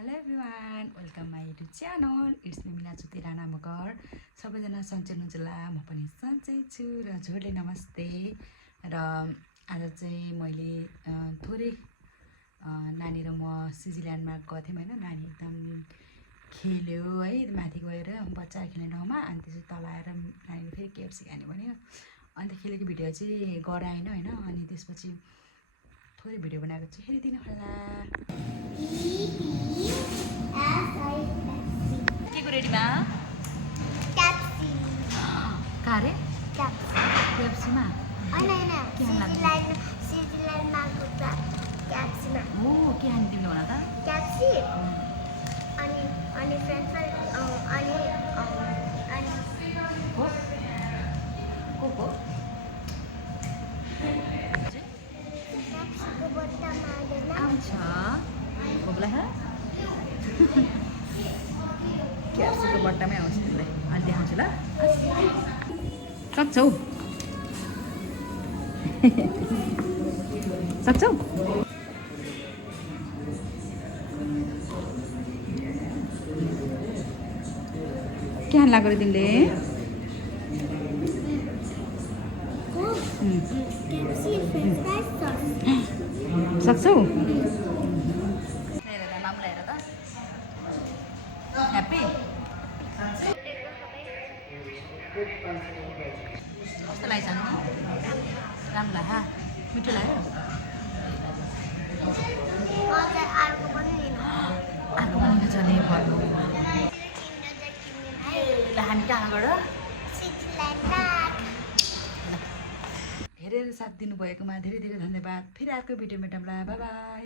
Hello everyone, welcome my YouTube channel. It's me Minajuti Rana Magar. सबैजना सन्चै हुनुहुन्छ होला, म पनि सन्चै छु र जोडले नमस्ते। र आज चाहिँ मैले थोरै नानी र म स्विजरल्यान्डमा गएको थियौँ होइन। नानी एकदम खेल्यो है, माथि गएर बच्चा खेल्ने ठाउँमा, अनि त्यसपछि तल आएर नानीले फेरि केएफसी खाने भन्यो। अन्त खेलेको भिडियो चाहिँ गराएन होइन। अनि त्यसपछि थोरै भिडियो बनाएको छु, हेरिदिनु होला। के को रेडीमा कहाँ रे केएफसीमा ओ के खाने तिमीले भन त को आउँछ भोगलाई केएफसीको बट्टामै आउँछ तिमीलाई। अनि देखाउँछु ल, सक्छौ सक्छौ के खान लाग्यो रे तिमीले? सक्छौ? हेर त मामुलाई हेर त, ह्याप्पी कस्तो लाग्छ? राम्रो लाग्यो, मिठो लाग्यो। अर्को पनि चले भन्नु हामी कहाँबाट हेरेर साथ दिनुभएकोमा धेरै धेरै धन्यवाद। फेरि अर्को भिडियोमा भेटौँला, बाई बाई।